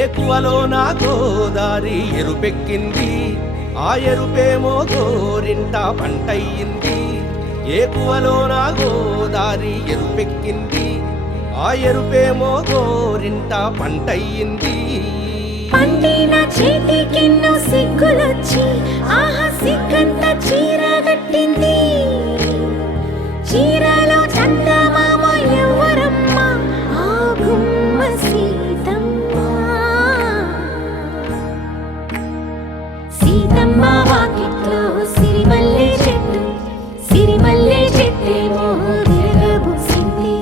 ఏకువలో నా గోదారి ఎరుపెక్కింది, ఆ ఎరుపేమో గోరింట పంటయ్యింది. ఏకువలో నా గోదారి ఎరుపెక్కింది, ఆ ఎరుపేమో గోరింట పంటయ్యింది. పండిన చేతికెన్నో సిగ్గులొచ్చి ఆహా సిగ్గంత చీర కట్టింది. చీరలో చందమామ ఎవరమ్మ, ఆ గుమ్మ సీతమ్మ. సీతమ్మ వాకిట్లో సిరిమల్లె చెట్టు, సిరిమల్లె చెట్టేమో విరగబూసింది.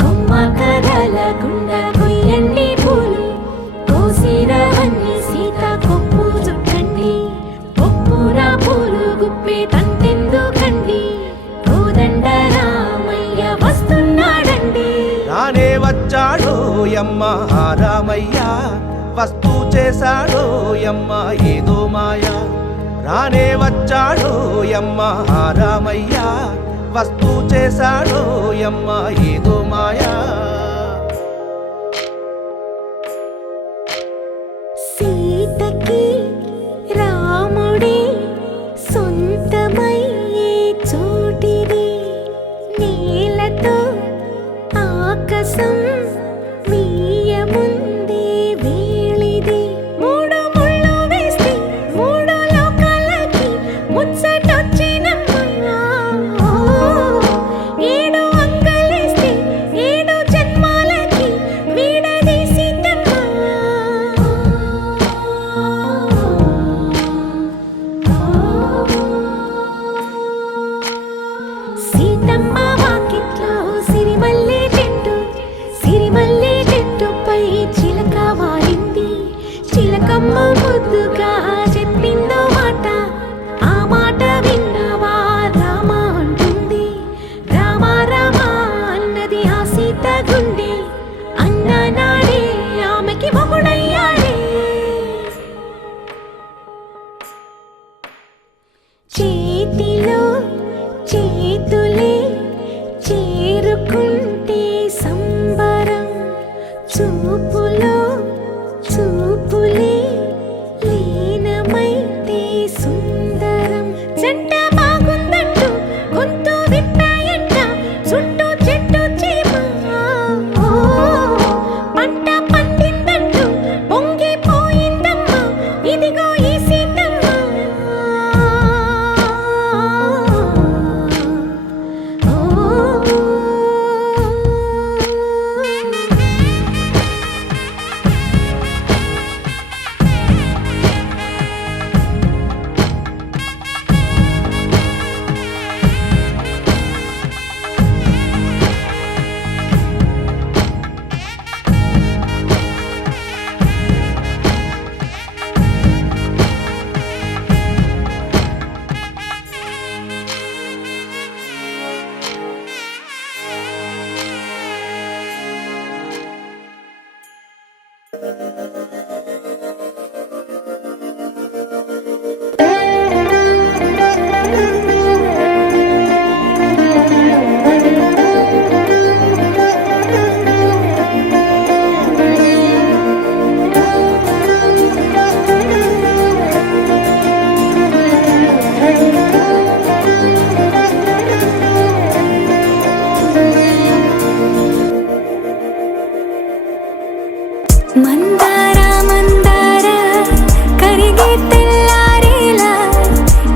కొమ్మ కదలకుండా కొయ్యండి పూలు, కోసిరవన్నీ సీత కొప్పు చుట్టండి. ఒప్పున పూలు గుప్పే తంతెందుకండి, కోదండ రామయ్య వస్తున్నాడండి. రానే వచ్చాడో యమ్మ ఆ రామయ్య, వస్తూ చేశాడో యమ్మ ఏదో మాయ. రానే వచ్చాడో యమ్మ ఆ రామయ్య, వస్తూ చేశాడో యమ్మ ఏదో మాయా. సీతకి రాముడే సొంతమయ్యే చోటిది, నేలతో ఆకాశం వీయముందే వేళిది. మూడు ముళ్ళు వేస్తే మూడు లోకాలకి ముచ్చటొచ్చినమ్మా. ఏడు అంగలేస్తే ఏడు జన్మాలకి వీడదీసిద్దమ్మా. సీతమ్మ వాకిట్లో సిరిమల్లె చెట్టు, సిరిమల్లె చెట్టుపై చిలక వాలింది. చిలకమ్మ ముద్దుగా చెప్పిందో మాట, ఆ మాట విన్నవా రామ అంటుంది. రామ రామ అన్నది ఆ సీత గుండె, అన్న నాడే ఆమెకి మొగుడయ్యాడే. చేతిలో చేతులే చేరుకుంటే సంబరం, చూపులో చూపులే లీనమైతే సుందరం. జంట బాగుందంటూ గొంతు విప్పాయంట చుట్టూ చెట్టు చీమ. పంట పండిందంటూ పొంగిపోయిందమ్మా, ఇదిగో ఈ సీతమ్మ. మందార మందార కరిగే తెల్లారేలా,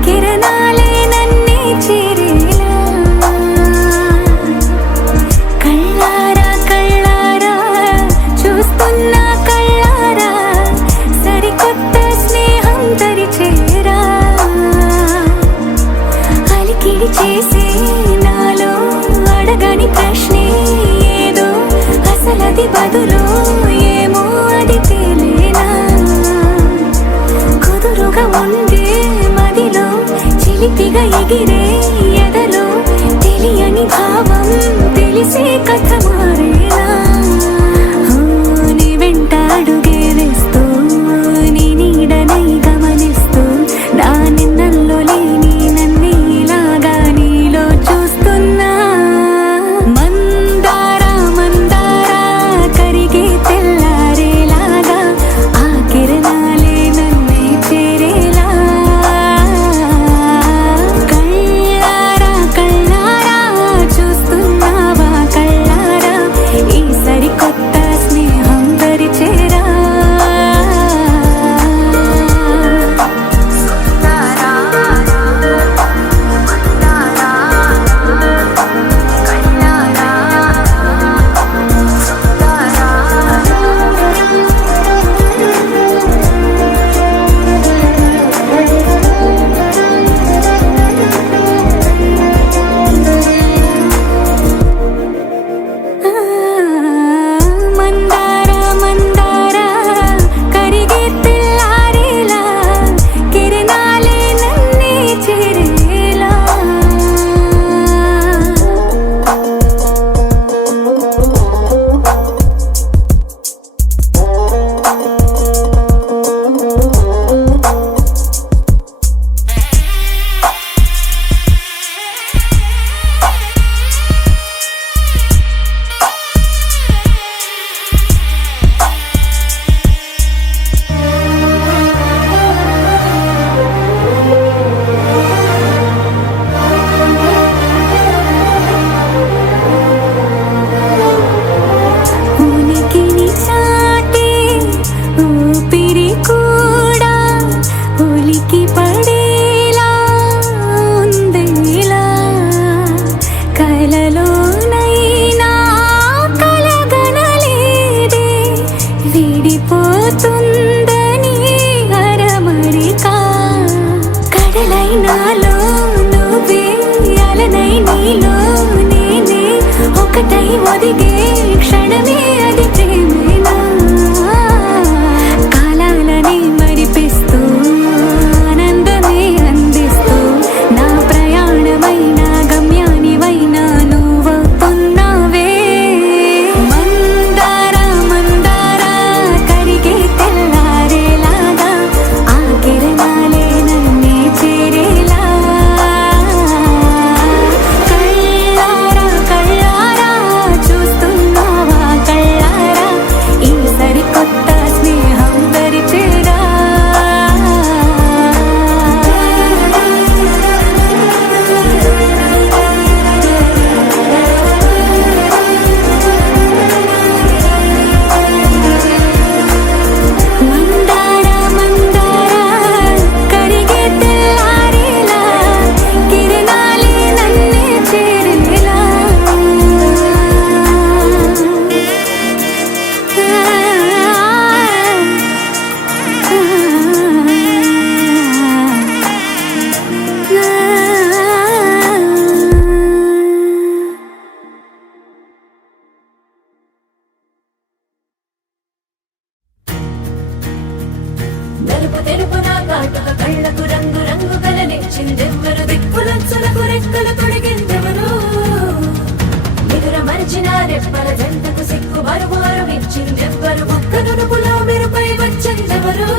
కిరణాలే నన్నే చేరేలా. కళ్ళారా కళ్ళారా చూస్తున్నా కళ్ళారా, సరికొత్త స్నేహం తరిచేరా. అలికిడి చేసే నాలో అడగని ప్రశ్నే ఏదో, అసలది బదులు ఏమో అది తేలేనా. కుదురుగా ఉండే మదిలో చిలిపిగా ఎగిరే ఎదలో, తెలియని భావం తెలిసే కథ మారేనా. నీ వెంట అడుగే వేస్తూ, నీ నీడనై గమనిస్తూ, నా నిన్నల్లో లేని నన్నే ఇలాగా నీలో చూస్తున్నా. మందార మందార కరిగే తెల్లారేలాగా, తెలుపున కాటుక కళ్ళకు రంగు రంగు కలనిచ్చిందెవ్వరు దిక్కులంచులకు రెక్కలు తొడిగిందెవరు నిదుర మరిచిన రెప్పల జంటకు సిక్కు మరుమారు ఇచ్చిందెవ్వరు ఒక్క నునుపులో మెరుపై వచ్చిందెవరు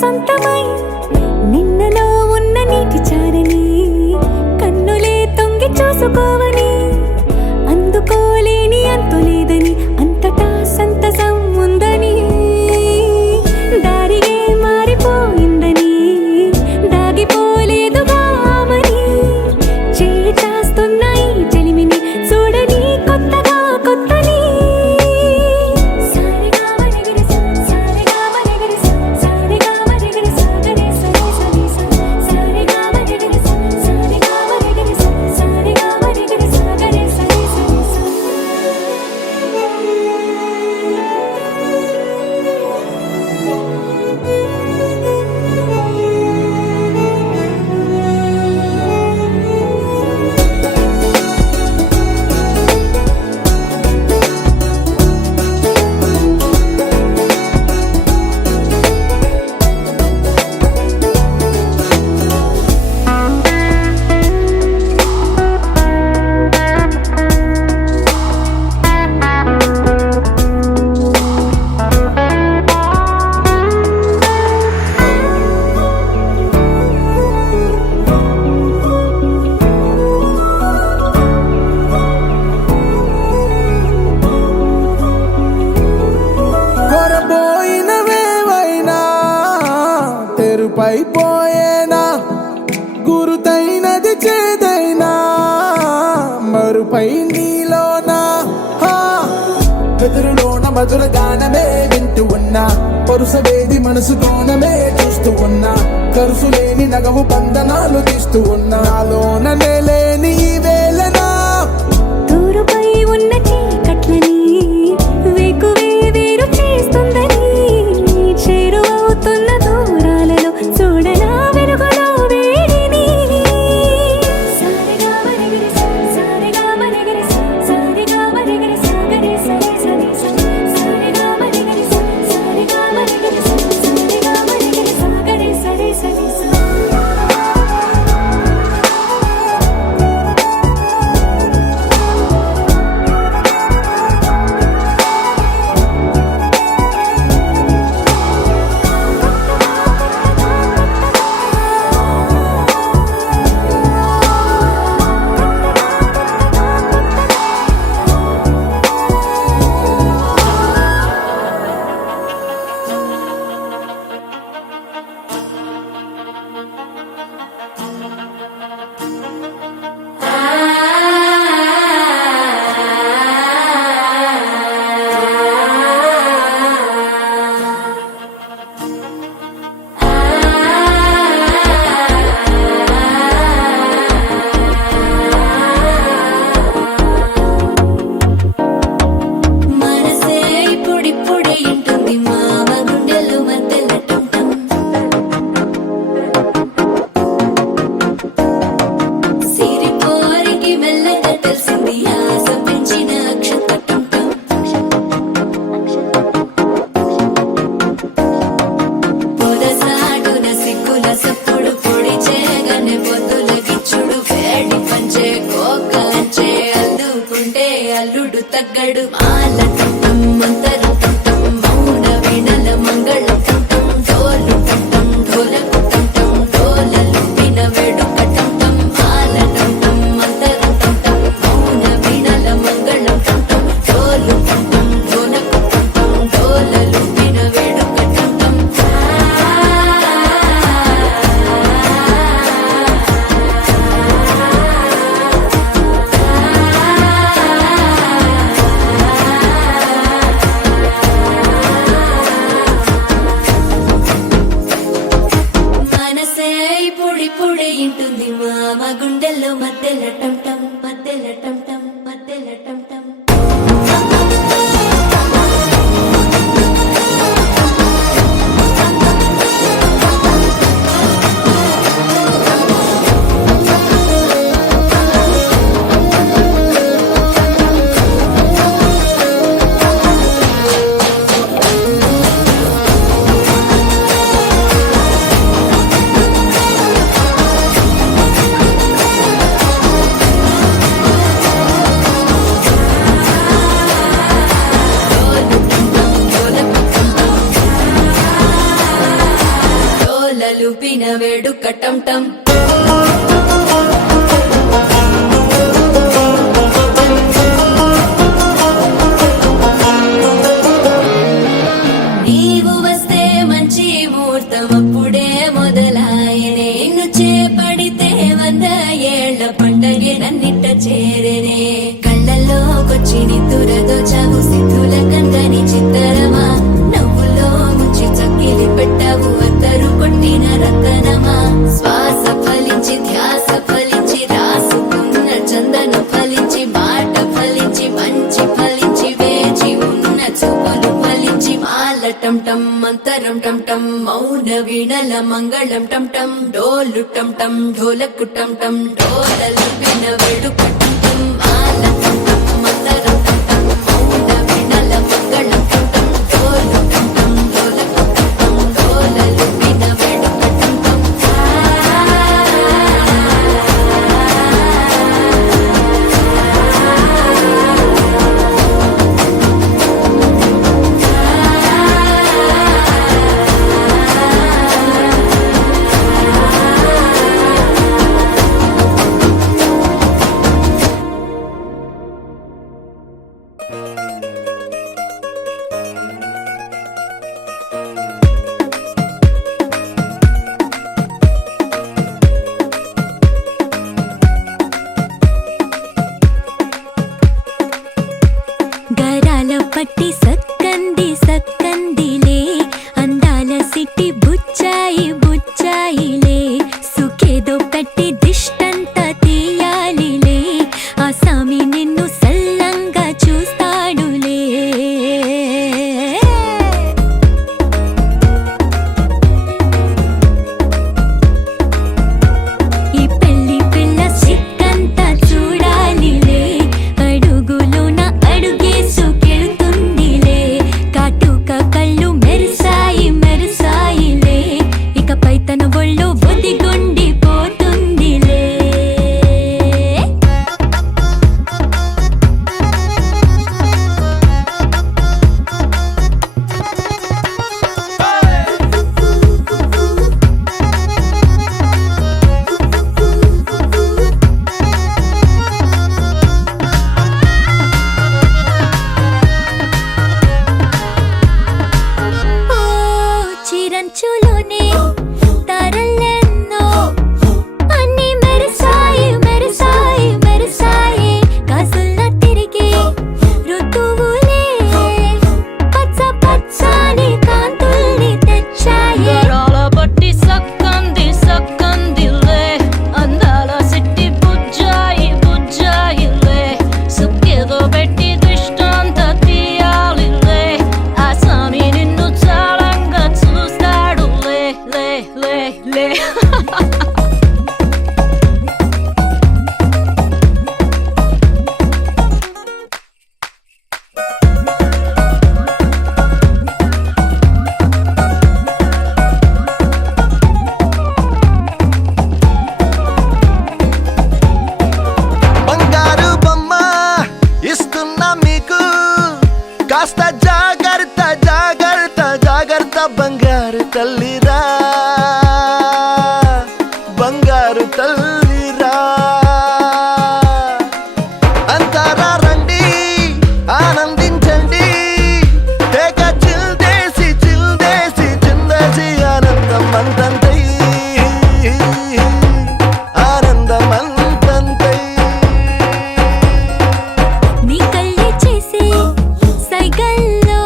సొంతమై నిన్నలో ఉన్న నీటి చారని కన్నులే తొంగి చూసుకోవని అందుకోలేని అంతులేదని అంతటా సంతసం ఉందని దారిగే మారిపోయిందని దాగిపోలేదుగా ఆమని చేయి చాస్తున్నాయి చెలిమిని చూడని కొత్తగా కొత్తని సారిగా మరిగిరి సారిగా మరిగిరి సారిగా మరిగిరి సాగరి కరుపైపోయేనా గురుతైనది చేదైనా మరుపై నీలోనా వెదురులోన మధుర గానమే వింటూ ఉన్నా పరుసవేది మనసు కోణమే చూస్తూ ఉన్నా కరుసులేని నగవు బంధనాలు తీస్తూ ఉన్నా నాలోన లేని ఈ వేళనా తూరుపై ఉన్న చీకట్లని వేకువే వేరు చేస్తుందని చేరువవుతున్న దూరాలలో చూడనా వెలుగులో వేడిని సారెగా మరిగిరి సారెగా మరిగిరి సారెగా మరిగిరి సాగరి సరి సరి సారెగా మరిగిరి సారెగా మరిగిరి సారెగా మరిగిరి సాగరి సరి సరి మనసే ఇప్పుడిప్పుడే ఇంటుంది మామ గుండెలు మధ్యలో టం సిరిపోరికి మెల్లగా తెలిసింది ఆశ పెంచిన అక్షతటం పొదసాటున సిగ్గుల సప్పుడు పొడి చేయగానే పొద్దుల గిచ్చుడు వేడి పంచే కోకలంచే అల్లుకుంటే అల్లుడు తగ్గడు మాల టం మంతరం టం మౌన వినల మంగళం టం డోలు టం ఢోలకు టం డోలలు విన వేడుక టం మాల టం మంతరం టం మౌన వినల మంగళం టం డోలు టం ఢోలకు టం డోలలు విన వేడుక టం మనసే ఇప్పుడిప్పుడే ఇంటుంది మామ గుండెల్లో మధ్యలో టం టం మధ్యలో టం టం మధ్యలో టం టం డోలలుపిన వేడుక టం టం నీవు వస్తే మంచి ముహూర్తం అప్పుడే మొదలాయనే నిన్ను చేపడితే 100 ఏళ్ల పండగే నన్నిట్ట చేరేనే కళ్ళల్లోకొచ్చి నిద్దురదోచావు సిద్ధుల కందని చిత్తరమా నవ్వులో ముంచి చక్కిలి పెట్టావు అద్దరు కొట్టిన రతనమా శ్వాస ఫలించి ధ్యాస ఫలించి రాసుకున్న చందను ఫలించి మాట ఫలించి మంచి ఫలించి వేచి ఉన్న చూపులు ఫలించి మాల టం టం మంతరం టం టం మౌన వీణల మంగళం టం టం డోలు టం టం ఢోలకు టం టం డోలలు విన వేడుక టం టం మాల టం టం మంతరం టం టం మౌన వీణల మంగళం టం టం డోలు టం టం ఢోలకు టం టం డోలలు విన వేడుక టం టం బంగారు తల్లిరా బంగారు తల్లిరా అంతారా రండి ఆనందించండి తెగ చిల్దేసి చిందేసి ఆనందం అంతంతై ఆనందం అంతంతై నీ కళ్ళే చేసే సైగల్లో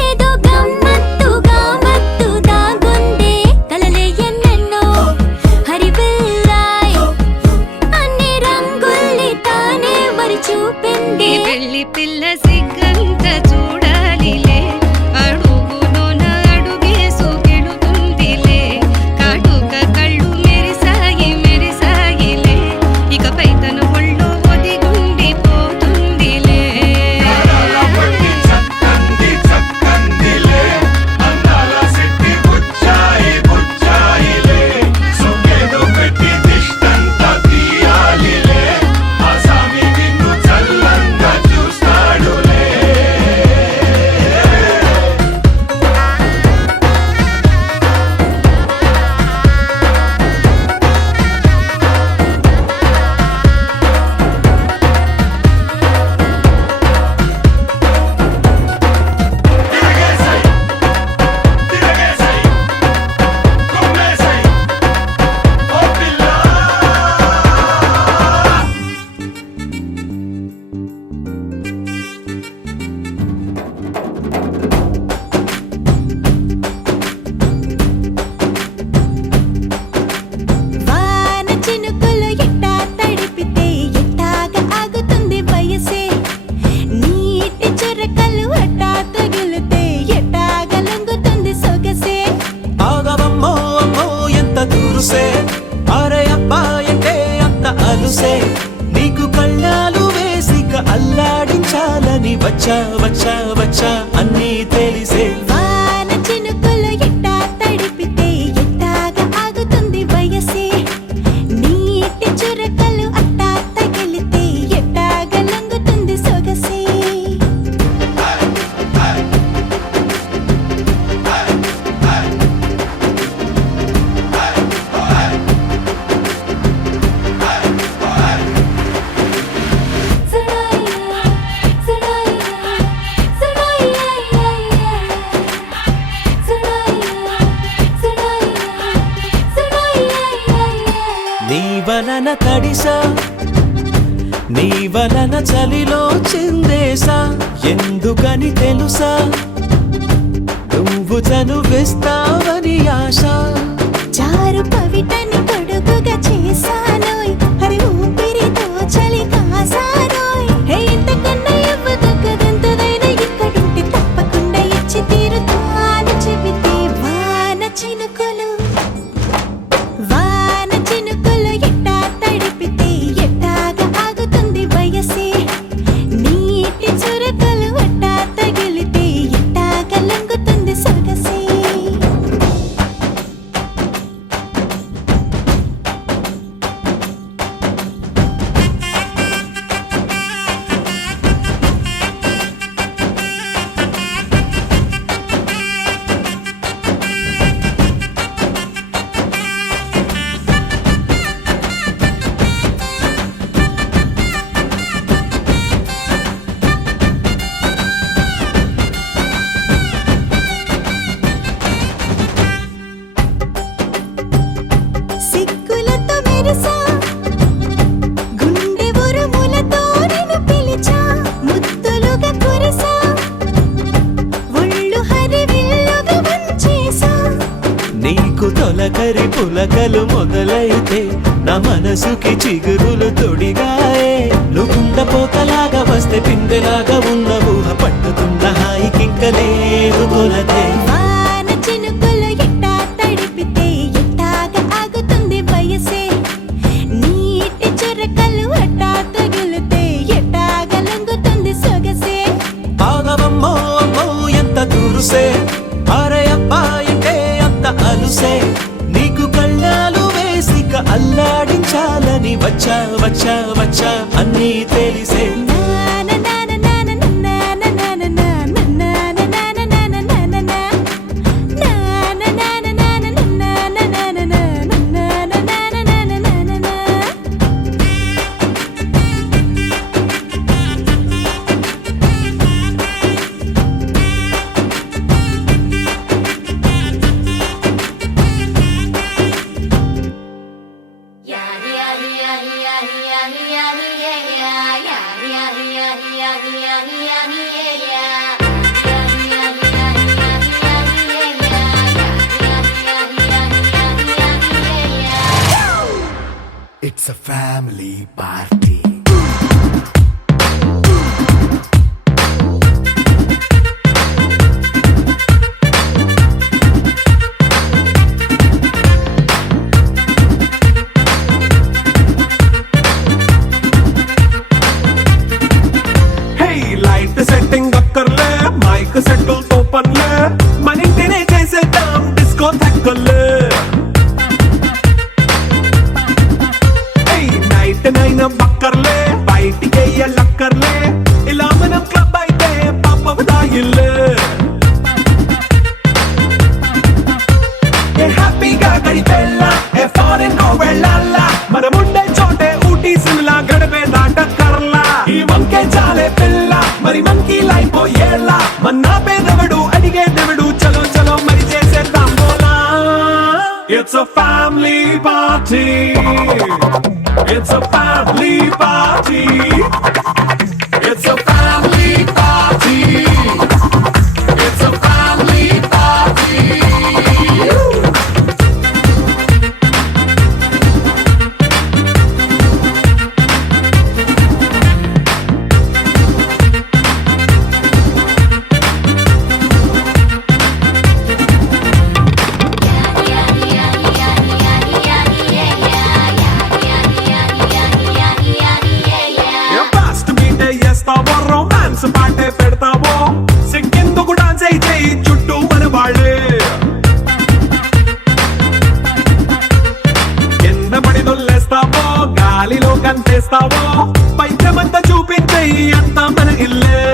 ఏదో గమ్మత్తుగా మత్తు దాగుందే కలలే ఎన్నెన్నో హరివిల్లాయ్ అన్ని రంగుల్ని తానే మరి చూపింది పెళ్లి పిల్ల సిగ్గంత చూడాలిలే అడుగులోన అడుగేసుకెళుతుందిలే కాటుక కళ్ళు మెరిసాయిలే ఇకపై తన ఒళ్ళో ఒదిగుండిపోతుందిలే వాన చినుకులు ఎట్టా తడిపితే ఎట్టాగా ఆగుతుంది వయసే నీటి చురకలు అట్టా తగిలితే ఎట్టాగా లొంగుతుంది సొగసే ఆగవమ్మో అమ్మో ఎంత దూరుసే అరే అబ్బాయంటే అంత అలుసే నీకు కళ్ళాలు వేసిక అల్లాడించాలని వచ్చా అన్నీ తెలిసే వాన చినుకులు ఎట్టా తడిపితే ఎట్టాగా ఆగుతుంది వయసే నీటి చురకలు అట్టా తగిలితే ఎట్టాగా లొంగుతుంది సొగసే నీ వలన తడిసా నీ వలన చలిలో చిందేసా ఎందుకని తెలుసా నువ్వు చనువిస్తావని ఆశ చారు పవిటని కొడుకుగా చేశానోయ్ హరి ఊపిరితో చలి కాసానోయ్ హే ఇంతకన్నా ఇవ్వదగ్గదెంతదైనా ఇక్కడుంటే తప్పకుండా ఇచ్చి తీరుతాను చెబితే వాన చినుకులు ఎట్టా తడిపితే ఎట్టాగా ఆగుతుంది వయసే నీటి చురకలు అట్టా తగిలితే ఎట్టాగా లొంగుతుంది సొగసే సిగ్గులతో మెరిసా గుండె ఉరుములతో నిన్ను పిలిచా ముద్దులుగా కురిసా ఒళ్ళు హరివిల్లుగా వంచేసా నీకు తొలకరి పులకలు మొదలైతే నా మనసుకి చిగురులు తొడిగాయే నువ్వుండ పోతలాగా వస్తే పిందెలాగా ఉన్న ఊహ పట్టుతున్న హాయికింక లేదు కొలతే వాన చినుకులు ఎట్టా తడిపితే ఎట్టాగా ఆగుతుంది వయసే నీటి చురకలు అట్టా తగిలితే ఎట్టాగా లొంగుతుంది సొగసే ఆగవమ్మో అమ్మో ఎంత దూరుసే అరే అబ్బాయంటే అంత అలుసే నీకు కళ్ళాలు వేసిక అల్లాడించాలని వచ్చా అన్నీ తెలిసే నా నా నా నా నా నా నా నా నా నా నా నా నా నా నా నా It's a family party. Light setting అక్కర్లే మైక్ సెట్టుల్ తో పనిలే మన ఇంటినే చేసేద్దాం డిస్కో థక్కర్లే నైట్ నైన్ బక్కర్లే బయటికి వెయ్యలక్కర్లే ఇలా మనం క్లబ్ అయితే పాప దాయిల్లే హ్యాపీగా గడిపెళ్ళ ఏ ఫారెన్ కో వెళ్ళాల మనం ఉండే చోటే ఊటీ సిమ్లా గడిపే దాటక్కర్లా ఈ వంకే చాలే పిల్ల మరి మంకీ లైఫ్ ఏళ్ళ మన్నా పేదవడు అడిగే దేవుడు చలో చలో మరి చేసేద్దాం బోలా It's a family party. It's a family party. It's a family party. It's a family party. Romance పాటే పెడతావో సిగ్గెందుకు డాన్స్ అయి చేయి చుట్టూ మన వాళ్ళే కింద పడి దొల్లేస్తావో గాలిలో కంతేస్తావో పైద్యమంతా చూపించేయి అంతా మన ఇల్లే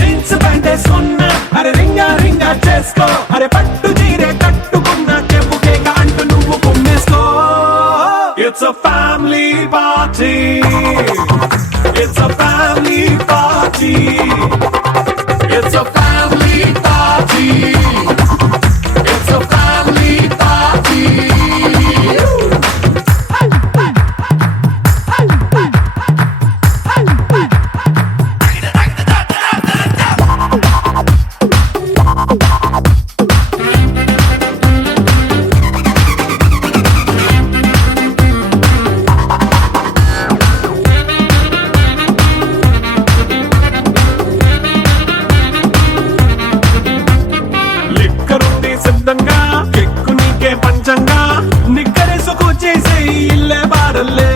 జీన్స్ ప్యాంటేసుకున్నా అరే రింగా రింగా చేసుకో అరే పట్టు చీరే కట్టుకున్న చెప్పుకే అంటూ నువ్వు కుమ్మేసుకో It's a family party. It's a family party. It's a family party. It's a family party. సిద్ధంగా ఎక్కు నీకే పంచంగా నిక్కరేసుకు చేసే ఇల్లే బారల్లే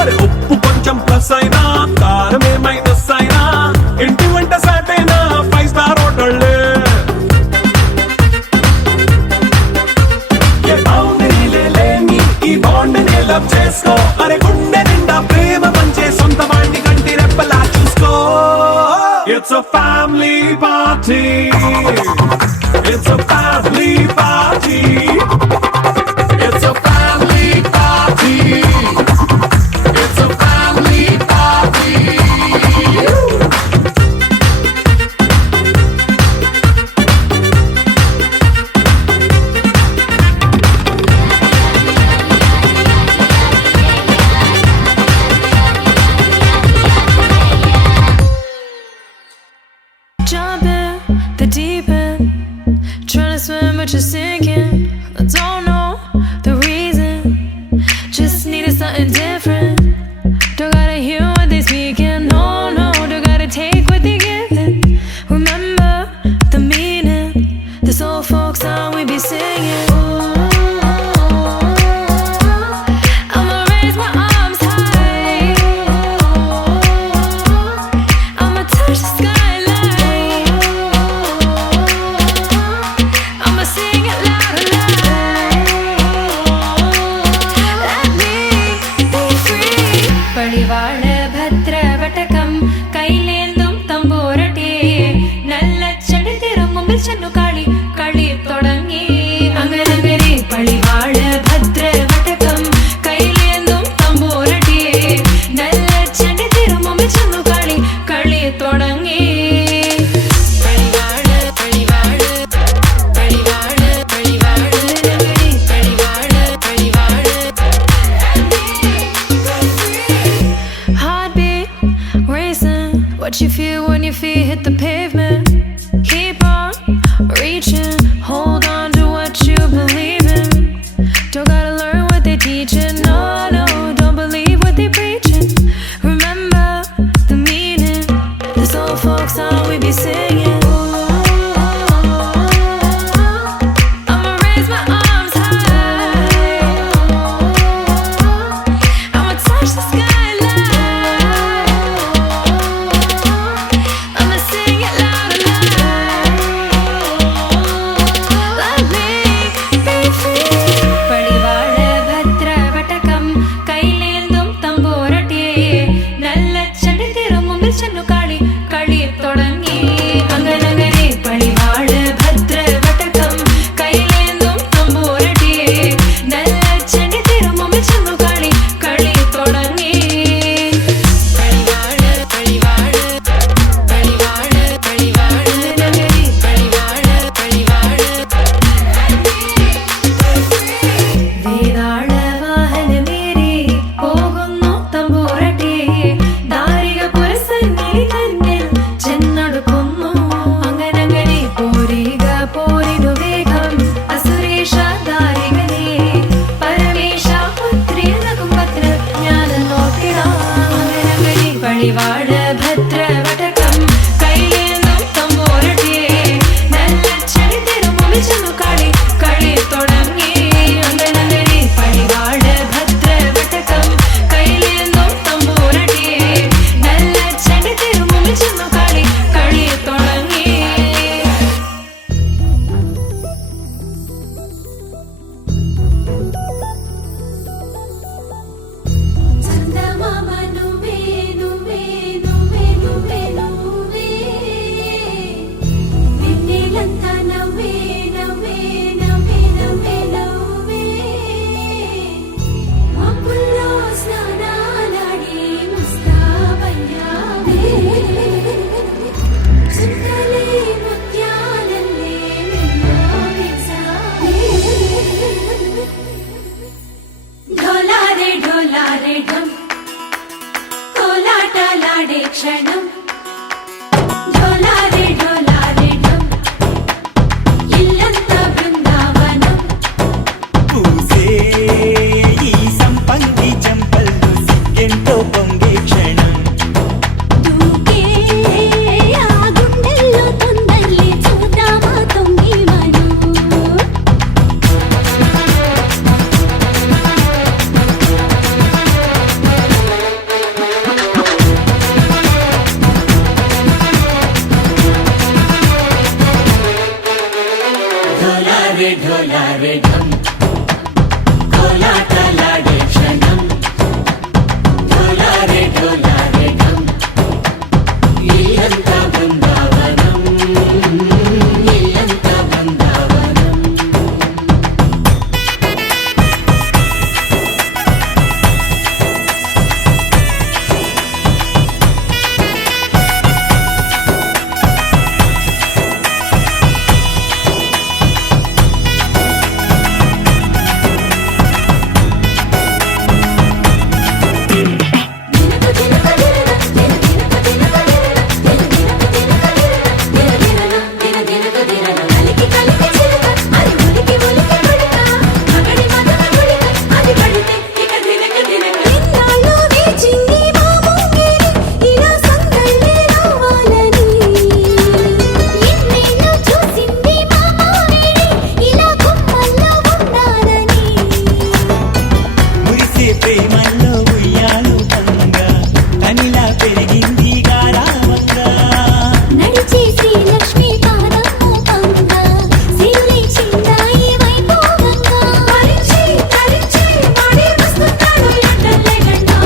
అరే ఉప్పు కొంచెం ప్లస్ అయినా కారమే మైనస్ అయినా ఇంటి వంట సాటైనా 5 స్టార్ హోటళ్ళే ఏ బౌండరీలే లేని ఈ బాండ్ ని లవ్ చేసుకో అరే గుండె నిండా ప్రేమ పంచే సొంత వాణ్ణి కంటి రెప్పలా చూసుకో It's a family party. It's a family party. It's a family party. It's a family party. Jump in the deep end, trying to swim but you're sinking. I don't know the reason, just needed something different. Don't gotta hear what they speaking, no, no, don't gotta take what they giving. Remember the meaning, this old folk song we be singing. I'ma raise my arms high, I'ma touch the sky. பழிவாழ பத்ரவட்டகம் கைலேந்தும் தம்போரட்டே நல்ல செடி திரும்பும் சென்னு காளி களி தொடங்கி அங்கரங்கரே பழிவாழ பத்ரவட்டகம் கைலேந்தும் தம்போரட்டே நல்ல செடி திரும்பும் சென்னு காளி களி தொடங்கி What you feel when your feet hit the pavement? Keep on പടിവാട് ഭദ്രവടകം കൈലേന്തും തമ്പോരട്ടിയെ നല്ല ചെടി തിരുമുമ്പിൽ ചെന്നു കളി കളി തുടങ്ങി അങ്കണങ്ങളിൽ പടിവാട് ഭദ്രവടകം കൈലേന്തും തമ്പോരട്ടിയെ നല്ല ചെടി തിരുമുമ്പിൽ ചെന്നു കളി കളി തുടങ്ങി చందమామ నువ్వే నువ్వే నువ్వే నువ్వే నువ్వే వెన్నెలంతా నవ్వే నవ్వే నవ్వే నవ్వే నవ్వే మబ్బుల్లో స్నానాలాడి ముస్తాబయ్యావే చుక్కలే ముత్యాలల్లే నిన్ను వేసావే ढोलारे ढोलारे ढम कोलाटलाडे क्षणम ढोलारे ढोलारे ढम इल्लंता बृंदावनम పూసే ఈ సంపంగి చెంపల్లో సిగ్గెంతో పొంగే క్షణం దూకే ఆ గుండెల్లో తొందల్లి చూద్దామా తొంగి మనం ढोलारे ढोलारे ढम कोलाटलाडे क्षणं ढोलारे ढोलारे ढम ఇల్లంతా బృందావనం ఇల్లంతా బృందావనం మురిసే ప్రేమల్లో ఉయ్యాలు పంగా తనిలా పెరిగింది గారావంగా నడిచే శ్రీలక్ష్మి పాదము పంగ శివుని చిందాయి వైభోగంగా పరిచి పరిచి వాడి వస్తున్నాడు ఎండలే గండా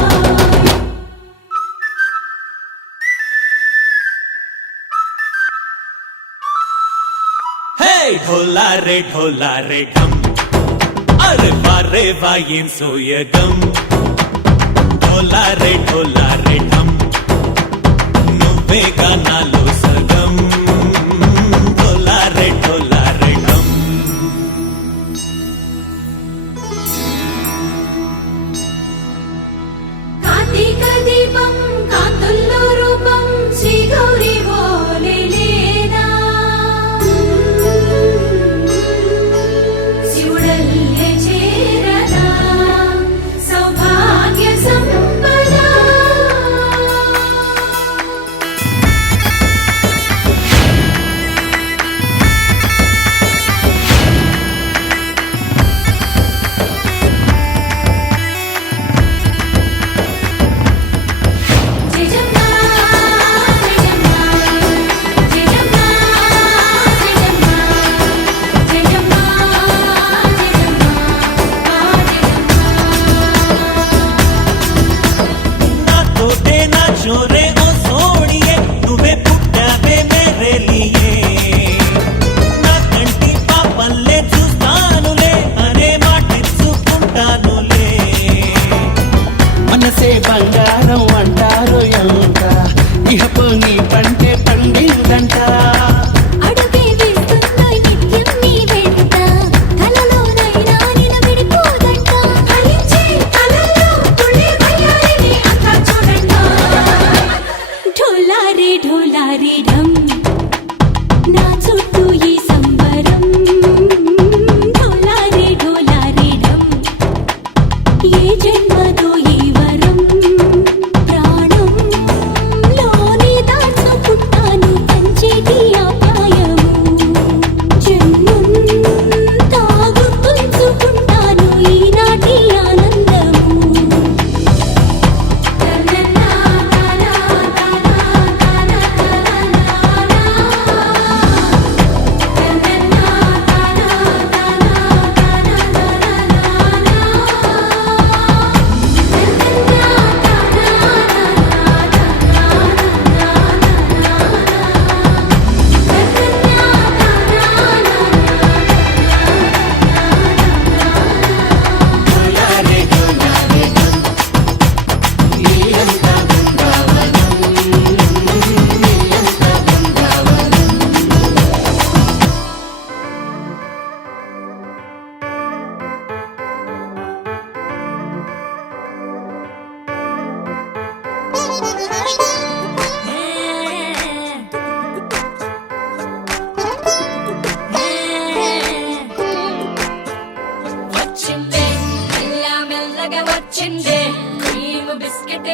హే ఢోలారే ఢోలారే ఢమ్ అరే వారే వాయేం సోయగం ఢోలారే ఢోలారే ఢమ్ నువ్వే గానాలో సగం ఢోలారే ఢోలారే ఢమ్ కార్తీక దీపం కాంతుల్లో రూపం శ్రీ గౌరీ ఓలే లేనా శివుడల్లే చేరదా సౌభాగ్య సంపద జయజమ్మా జయజమ్మా జయజమ్మా జయజమ్మా జయజమ్మా నా తోటే నా చోరే ఓ సోడియే నువ్వే పుట్టావే మేరే లియే నా కంటి పాపల్లే చూస్తానులే అనే మాటిచ్చుకుంటానులే మనసే బంగారం అంటారు ఎంత ఇహపు నీ పంటే పండిందంట అడుగే వేస్తున్నాయి నిత్యం నీ వెంట కలలోనైనా నిన్ను విడిపోదంట ఫలించే కలలో తుళ్ళి వయ్యారిని అంతా చూడండి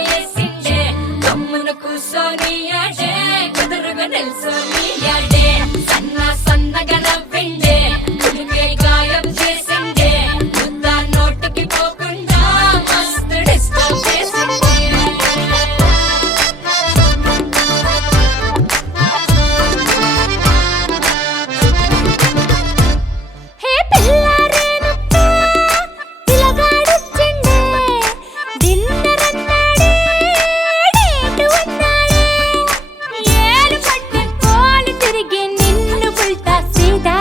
వేసిండే గమ్మున కూసోని యాడే కుదురుగా నిల్సోని యాడే సన్నగా నవ్విండే కులికే గాయం చేసిండే ముద్ద నోటికి పోకుండా మస్తు డిస్టర్బ్ చేసిండే హే పిల్లారేనప్ప పిలగాడొచ్చిండే డిన్నర్ అన్నాడే డేటు అన్నాడే ఏలు పట్టు కోలు తిరిగి నిన్ను పుల్టా సీదా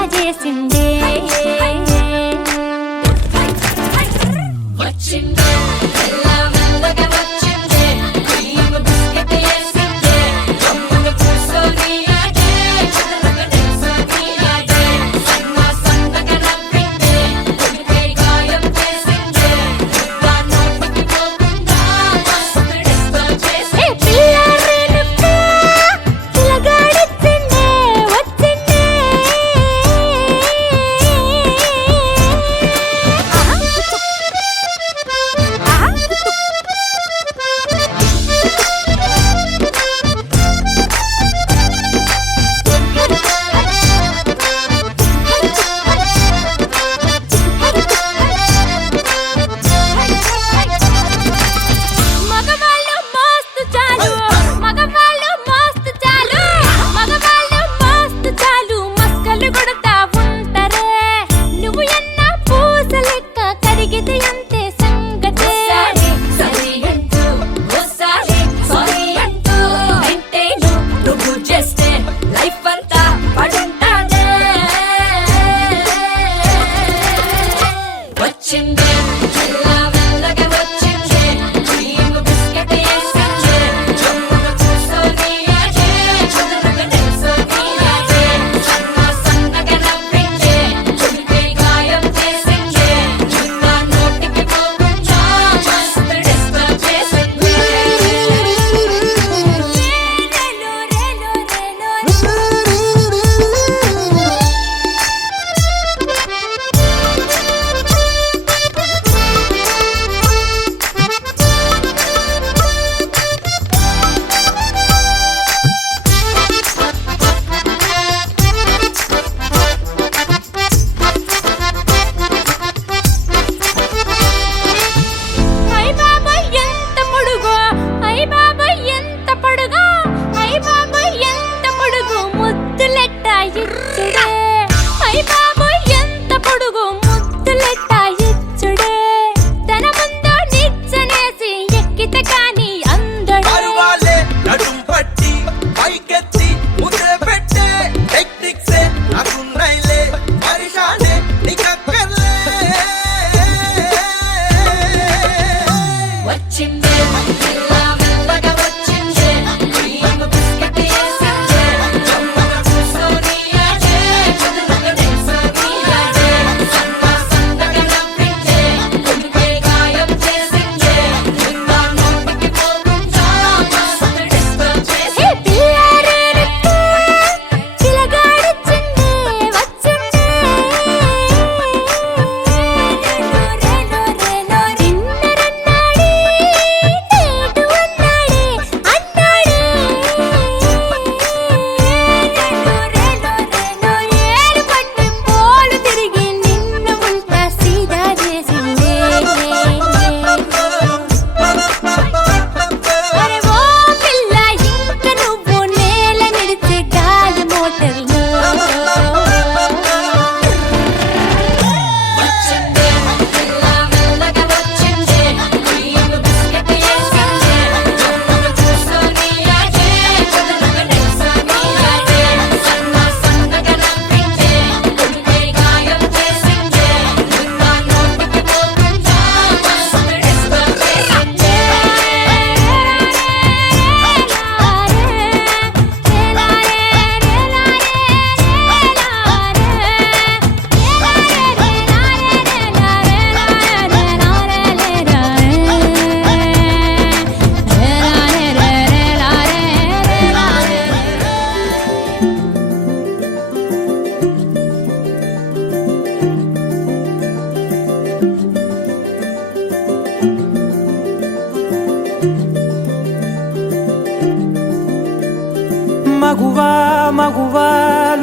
మగువా మగువా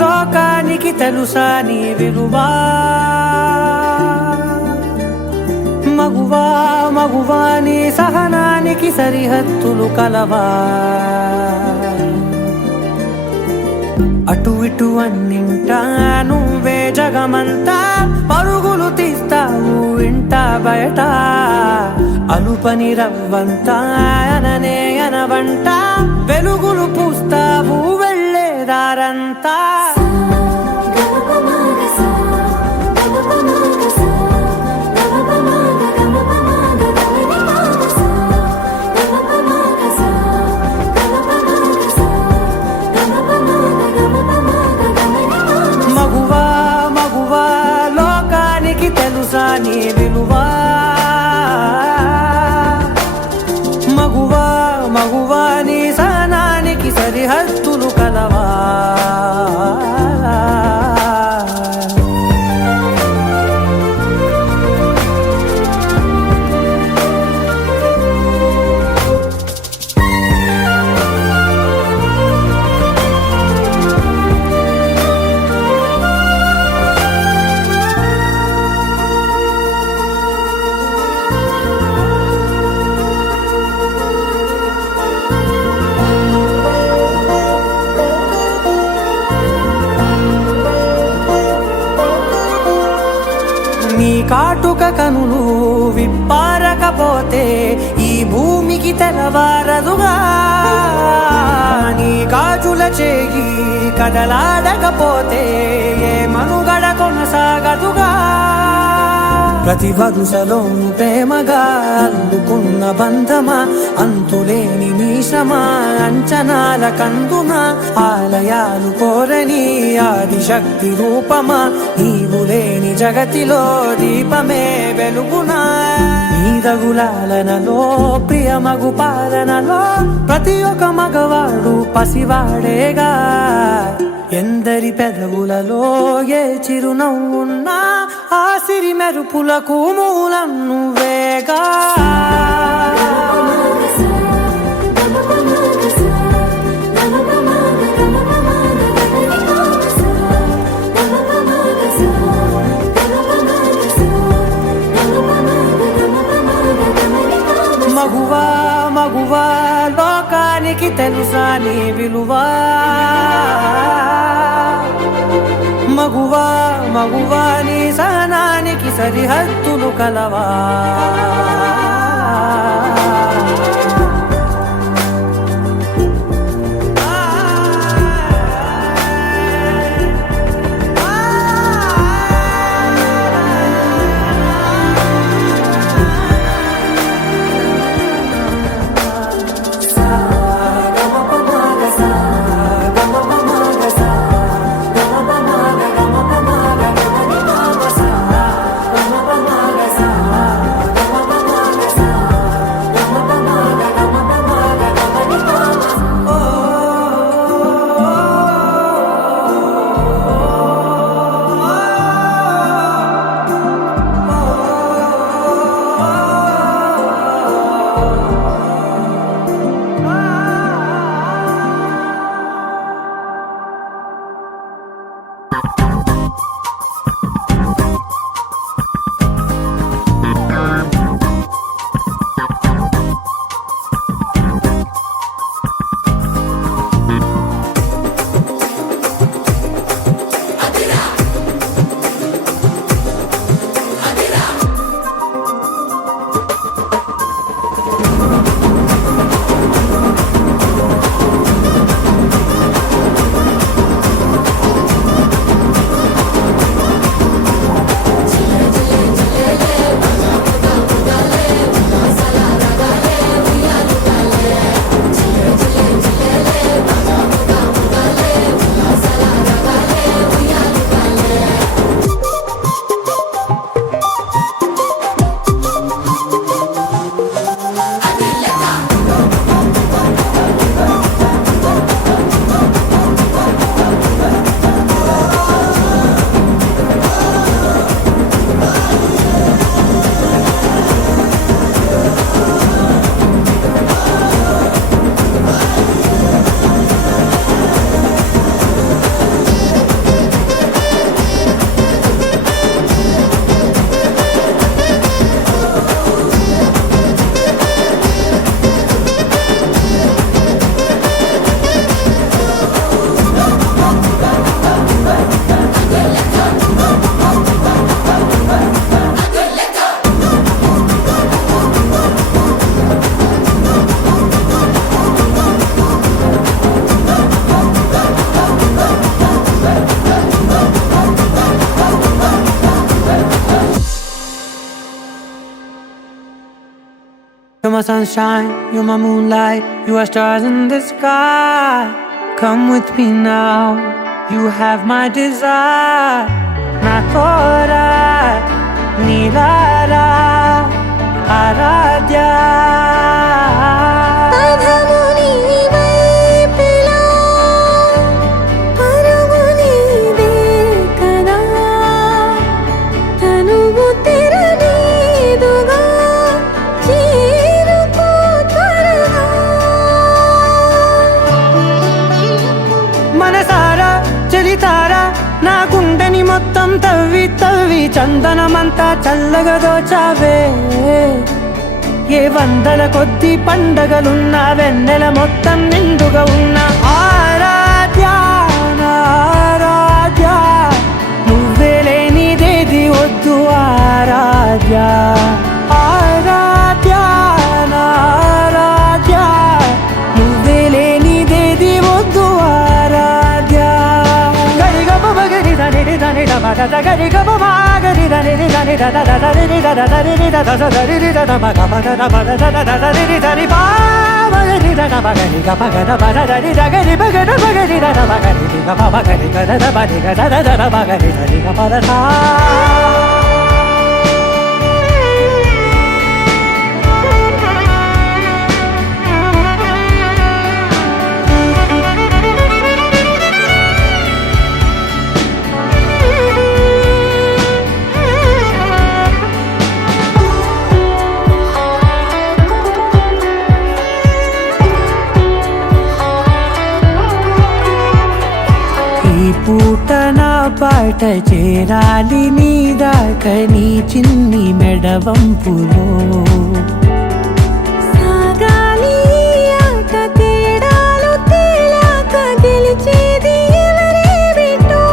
లోకానికి తెలుసా నీ విలువా మగువా మగువా నీ సహనానికి సరిహద్దులు కలవా అటు ఇటు అన్నింటా నువ్వే జగమంతా పరుగులు తీస్తావు ఇంట బయట అలుపని రవ్వంతా అననే అనవంట వెలుగులు పూస్తావు వెళ్ళేదారంతా మగువా మగువా లోకానికి తెలుసా నీ విలువా మగువా మగువా నీ సహనానికి సరిహద్దులు కలవా నీ కాటుక కనులు విప్పారకపోతే ఈ భూమికి తెలవారదుగా నీ గాజుల చేయి కదలాడకపోతే ఏ మనుగడ కొనసాగదుగా ప్రతి వరుసలోను ప్రేమగా అల్లుకున్న బంధమా అంతులేని నీశమా అంచనాల కందున ఆలయాలు కోరని ఆదిశక్తి రూపమా నీవు లేని జగతిలో దీపమే వెలుగునా నీదగులాలనలో ప్రియమగు పాలనలో ప్రతి ఒక్క మగవాడు పసివాడేగా ఎందరి పెదవులలో ఏ చిరునవ్వున్నా ఆ సిరి మెరుపులకు మూలం నువ్వేగా మగువా మగువా లోకానికి తెలుసా నీ విలువా మగువా మగువా నీ సహనానికి సరిహద్దులు కలవా my sunshine, you're my moonlight, you are stars in the sky. Come with me now, you have my desire. Na tora nilara aradya. మనసారా చలితారా నా గుండెని మొత్తం తవ్వి తవ్వి చందనమంతా చల్లగా దోచావే. ఏ వందల కొద్ది పండగలున్నా వెన్నెల మొత్తం నిండుగా ఉన్న ఆరాధ్య నా ఆరాధ్య, నువ్వే లేనిదేది వద్దు ఆరాధ్య. ఆరాధ్య నా ఆరాధ్య, నువ్వే లేనిదేది వద్దు ఆరాధ్య. గరిగమ మగరి దని దని దమగ గరిగమ మగరి దని దని దద దరి దద దరి దద దరి దద మగ మగ దద దద దరి దరి బా మగరి దద మగరి గ మగ దద దరి దగరి మగ మగరి దద మగరి గ మగరి గ దద మగరి గ దద దద మగరి దరి గ పద సా. ఈ పూట నా పాట చేరాలి నీ దాకా నీ చిన్ని మెడవంపులో. సాగాలి ఆట తేడాలు తేలాక గెలిచేది ఎవరే బిడ్డో.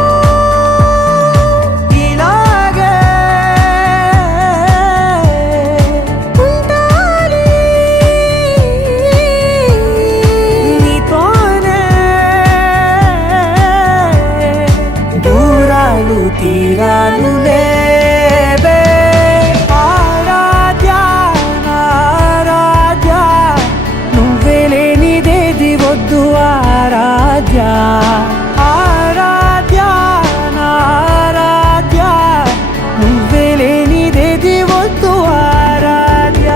ఇలాగే ఉంటాలి నీతోనే దూరాలు తీరాలు లేవే. ఆరాధ్య నా ఆరాధ్య, నువ్వే లేనిదేది వద్దు ఆరాధ్య. ఆరాధ్య నా ఆరాధ్య, నువ్వే లేనిదేది వద్దు ఆరాధ్య.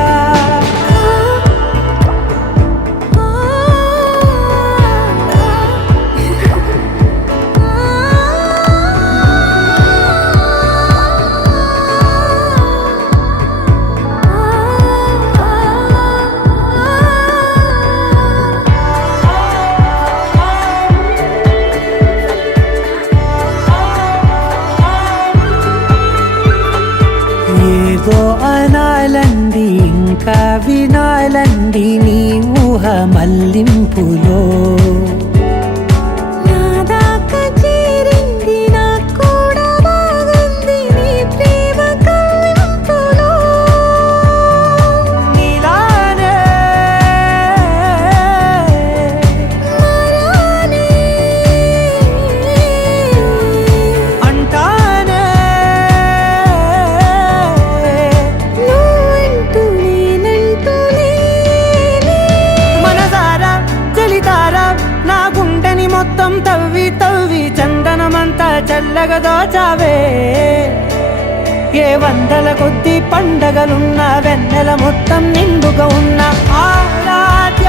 ఏదో అనాలండి ఇంకా వినాలండి నీ ఊహ మల్లింపులో. నా దాకా చేరింది నాకు కూడా బాగుంది నీ ప్రేమ కవ్వింపులో. నీలానే మరానే అంటానే నువ్వంటూ నేనంటూ లేనే. మనసారా చలితారా నా గుండెని మొత్తం తవ్వి తవ్వి చందనమంతా చల్లగా దోచావే. ఏ వందల కొద్ది పండగలున్నా వెన్నెల మొత్తం నిండుగా ఉన్న ఆరాధ్య